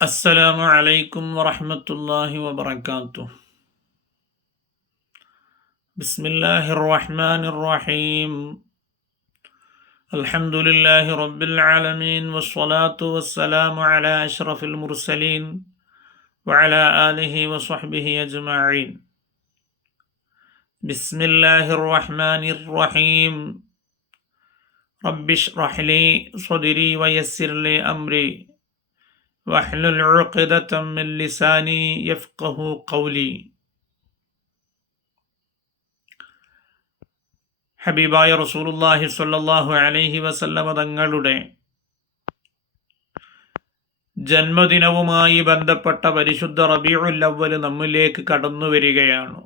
السلام عليكم ورحمة الله وبركاته. بسم الله الرحمن الرحيم. الحمد لله رب العالمين والصلاة والسلام على أشرف المرسلين وعلى آله وصحبه أجمعين. بسم الله الرحمن الرحيم. رب اشرح لي صدري ويسر لي أمري واحلل عقدة من لساني يفقه قولي. ഹബീബായ റസൂലുള്ളാഹി സ്വല്ലല്ലാഹു അലൈഹി വസല്ലമ തങ്ങളുടെ ജന്മദിനവുമായി ബന്ധപ്പെട്ട പരിശുദ്ധ റബീഉൽ അവ്വൽ നമ്മിലേക്ക് കടന്നു വരികയാണ്.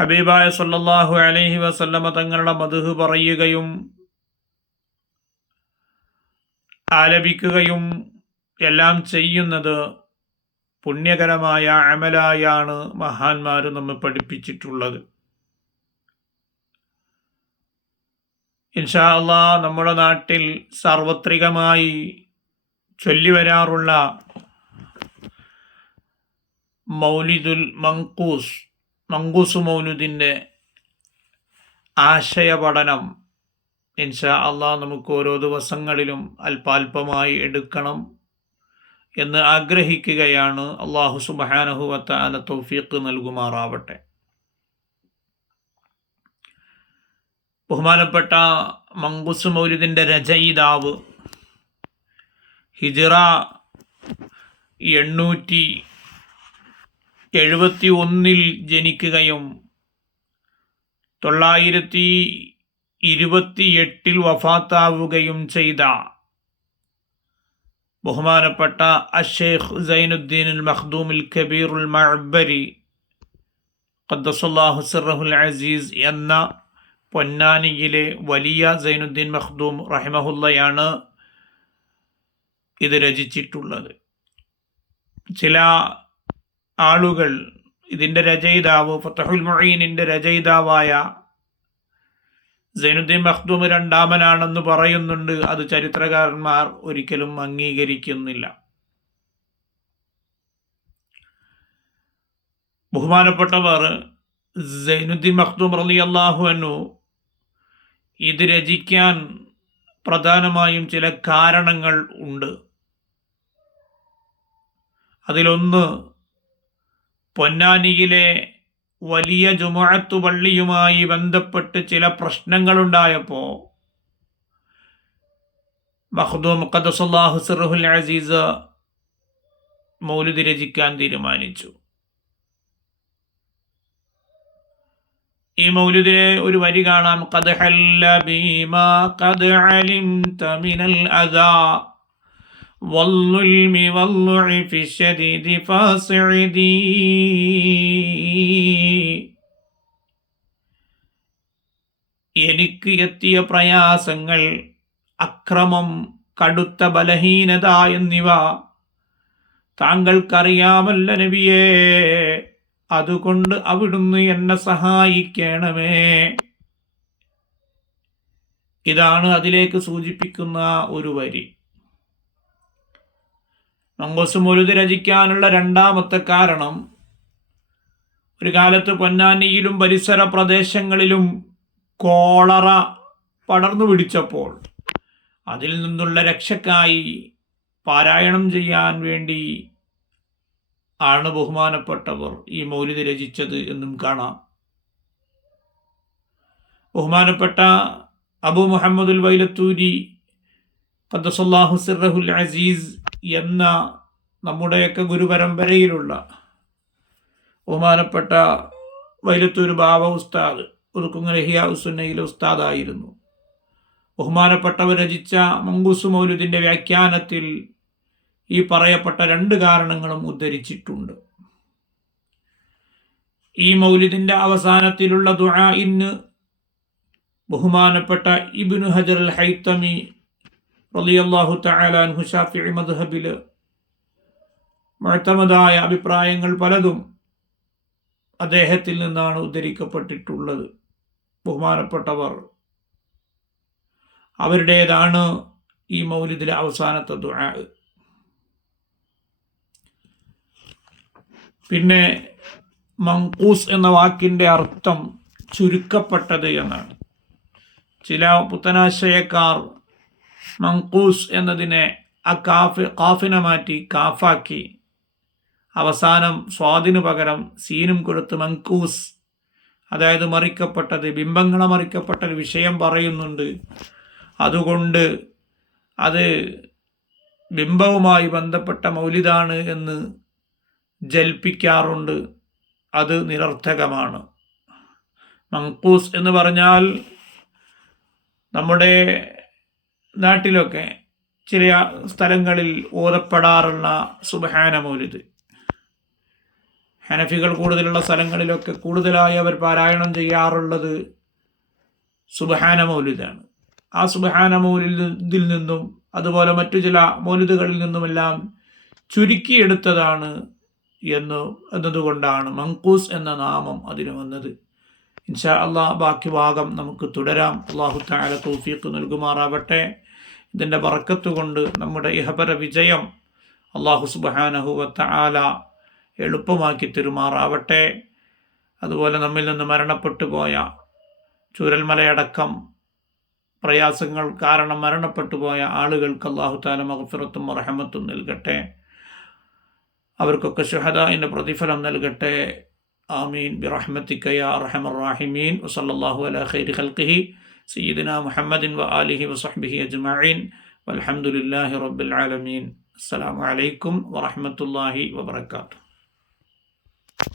ഹബീബായ സ്വല്ലല്ലാഹു അലൈഹി വസല്ലമ തങ്ങളുടെ മദ്ഹ് പറയുകയും ആലപിക്കുകയും എല്ലാം ചെയ്യുന്നത് പുണ്യകരമായ അമലായാണ് മഹാന്മാർ നമ്മെ പഠിപ്പിച്ചിട്ടുള്ളത്. ഇൻഷാ അല്ലാഹ് നമ്മുടെ നാട്ടിൽ സാർവത്രികമായി ചൊല്ലിവരാറുള്ള മൗലിദുൽ മങ്കൂസ് മൗലിദിൻ്റെ ആശയപഠനം ഇൻഷാ അല്ലാഹ് നമുക്ക് ഓരോ ദിവസങ്ങളിലും അല്പാൽപമായി എടുക്കണം എന്ന് ആഗ്രഹിക്കുകയാണ്. അല്ലാഹു സുബ്ഹാനഹു വ തആല തൗഫീഖ് നൽകുമാറാവട്ടെ. ബഹുമാനപ്പെട്ട മങ്കൂസ് മൗലിദിൻ്റെ രചയിതാവ് ഹിജ്റ 871 ജനിക്കുകയും 928 വഫാത്താവുകയും ചെയ്ത ബഹുമാനപ്പെട്ട അഷ്ശൈഖ് സൈനുദ്ദീൻ അൽ മഖ്ദൂം അൽ കബീർ അൽ മഅബ്ബരി ഖദ്ദസല്ലാഹു സിർറഹുൽ അസീസ് എന്ന പൊന്നാനിയിലെ വലിയ സൈനുദ്ദീൻ മഖ്ദൂം റഹിമഹുല്ലയാണ് ഇത് രചിച്ചിട്ടുള്ളത്. ചില ആളുകൾ ഇതിൻ്റെ രചയിതാവ് ഫതഹുൽ മുഈനിൻ്റെ രചയിതാവായ സൈനുദ്ദീൻ മഖ്ദൂം രണ്ടാമനാണെന്ന് പറയുന്നുണ്ട്. അത് ചരിത്രകാരന്മാർ ഒരിക്കലും അംഗീകരിക്കുന്നില്ല. ബഹുമാനപ്പെട്ടവർ സൈനുദ്ദീൻ മഖ്ദൂം റളിയല്ലാഹു അൻഹു ഇത് രചിക്കാൻ പ്രധാനമായും ചില കാരണങ്ങൾ ഉണ്ട്. അതിലൊന്ന്, പൊന്നാനിയിലെ വലിയ ജുമുഅത്ത് പള്ളിയുമായി ബന്ധപ്പെട്ട് ചില പ്രശ്നങ്ങളുണ്ടായപ്പോൾ മഖ്ദൂം ഖദ്ദസല്ലാഹു സിർറഹുൽ അസീസ് മൗലിദ് രചിക്കാൻ തീരുമാനിച്ചു. ഈ മൗലിദിലെ ഒരു വരി കാണാം. ഖദ് ഹല്ല ബിമാ ഖദ് അലിംത മിനൽ അദാ വൽളുൽമി വൽളുഇഫി ശദീദി ഫാസിഇദി. എനിക്ക് എത്തിയ പ്രയാസങ്ങൾ, അക്രമം, കടുത്ത ബലഹീനത എന്നിവ താങ്കൾക്കറിയാമല്ല നബിയേ, അതുകൊണ്ട് അവിടുന്ന് എന്നെ സഹായിക്കണമേ. ഇതാണ് അതിലേക്ക് സൂചിപ്പിക്കുന്ന ഒരു വരി. മങ്കൂസ് മൗലിദ് രചിക്കാനുള്ള രണ്ടാമത്തെ കാരണം, ഒരു കാലത്ത് പൊന്നാനിയിലും പരിസര പ്രദേശങ്ങളിലും കോളറ പടർന്നു പിടിച്ചപ്പോൾ അതിൽ നിന്നുള്ള രക്ഷക്കായി പാരായണം ചെയ്യാൻ വേണ്ടി ആണ് ബഹുമാനപ്പെട്ടവർ ഈ മൗലിദ് രചിച്ചത് എന്നും കാണാം. ബഹുമാനപ്പെട്ട അബൂ മുഹമ്മദുൽ വൈലത്തൂരി ഖദ്ദസല്ലാഹു സിർറഹുൽ അസീസ് എന്ന നമ്മുടെയൊക്കെ ഗുരുപരമ്പരയിലുള്ള ബഹുമാനപ്പെട്ട വൈലത്തൂർ ബാബ ഉസ്താദ് ഉറുക്കുങ്ങൽ ഇഹ്യാ ഉസ്സുന്നയിലെ ഉസ്താദായിരുന്നു. ബഹുമാനപ്പെട്ടവർ രചിച്ച മങ്കൂസ് മൗലിദിൻ്റെ വ്യാഖ്യാനത്തിൽ ഈ പറയപ്പെട്ട രണ്ട് കാരണങ്ങളും ഉദ്ധരിച്ചിട്ടുണ്ട്. ഈ മൗലിദിൻ്റെ അവസാനത്തിലുള്ള ദുആഇന് ബഹുമാനപ്പെട്ട ഇബ്നു ഹജർ അൽ ഹൈതമി റളിയല്ലാഹു തആല അൻഹു ശാഫിഈ മദ്ഹബിൽ മുഅ്തമദായ അഭിപ്രായങ്ങൾ പലതും അദ്ദേഹത്തിൽ നിന്നാണ് ഉദ്ധരിക്കപ്പെട്ടിട്ടുള്ളത്. ബഹുമാനപ്പെട്ടവർ അവരുടേതാണ് ഈ മൗലിദിലെ അവസാനത്തെ ദുആ. പിന്നെ മങ്കൂസ് എന്ന വാക്കിൻ്റെ അർത്ഥം ചുരുക്കപ്പെട്ടത് എന്നാണ്. ചില പുത്തനാശയക്കാർ മങ്കൂസ് എന്നതിനെ ആ കാഫിനെ മാറ്റി കാഫാക്കി അവസാനം സ്വാദിന് പകരം സീനും കൊടുത്ത് മങ്കൂസ്, അതായത് മറിക്കപ്പെട്ടത്, ബിംബങ്ങളെ മറിക്കപ്പെട്ട ഒരു വിഷയം പറയുന്നുണ്ട്. അതുകൊണ്ട് അത് ബിംബവുമായി ബന്ധപ്പെട്ട മൗലിദാണ് എന്ന് ജൽപ്പിക്കാറുണ്ട്. അത് നിരർത്ഥകമാണ്. മങ്കൂസ് എന്ന് പറഞ്ഞാൽ നമ്മുടെ നാട്ടിലൊക്കെ ചില സ്ഥലങ്ങളിൽ ഓതപ്പെടാറുള്ള സുബ്ഹാന മൗലിദ്, ഹനഫികൾ കൂടുതലുള്ള സ്ഥലങ്ങളിലൊക്കെ കൂടുതലായി അവർ പാരായണം ചെയ്യാറുള്ളത് സുബ്ഹാന മൗലിദാണ്. ആ സുബ്ഹാന മൗലിദിൽ നിന്നും അതുപോലെ മറ്റു ചില മൗലിദുകളിൽ നിന്നുമെല്ലാം ചുരുക്കിയെടുത്തതാണ് എന്നതുകൊണ്ടാണ് മങ്കൂസ് എന്ന നാമം അതിന് വന്നത്. ഇൻഷാ അല്ലാഹ് ബാക്കി ഭാഗം നമുക്ക് തുടരാം. അല്ലാഹു തആല തൗഫീഖ് നൽകുമാറാവട്ടെ. ഇതിൻ്റെ ബറക്കത്ത് കൊണ്ട് നമ്മുടെ ഇഹപര വിജയം അല്ലാഹു സുബ്ഹാനഹു വ തആല എളുപ്പമാക്കി തരുമാറാവട്ടെ. അതുപോലെ നമ്മിൽ നിന്ന് മരണപ്പെട്ടു പോയ, ചൂരൽമലയടക്കം പ്രയാസങ്ങൾ കാരണം മരണപ്പെട്ടു പോയ ആളുകൾക്ക് അല്ലാഹു തആല മഗ്ഫിറത്തും റഹ്മത്തും നൽകട്ടെ. അവർക്കൊക്കെ ശുഹദാഇന്റെ പ്രതിഫലം നൽകട്ടെ. ആമീൻ ബിറഹ്മതിക യാ അർഹമർ റഹീമീൻ. വസല്ലല്ലാഹു അലാ ഖൈരി ഖൽഖിഹി സയ്യിദിനാ മുഹമ്മദിൻ വആലിഹി വസഹ്ബിഹി അജ്മഈൻ വൽഹംദുലില്ലാഹി റബ്ബിൽ ആലമീൻ. അസ്സലാമു അലൈക്കും വറഹ്മത്തുള്ളാഹി വബറകാതുഹു.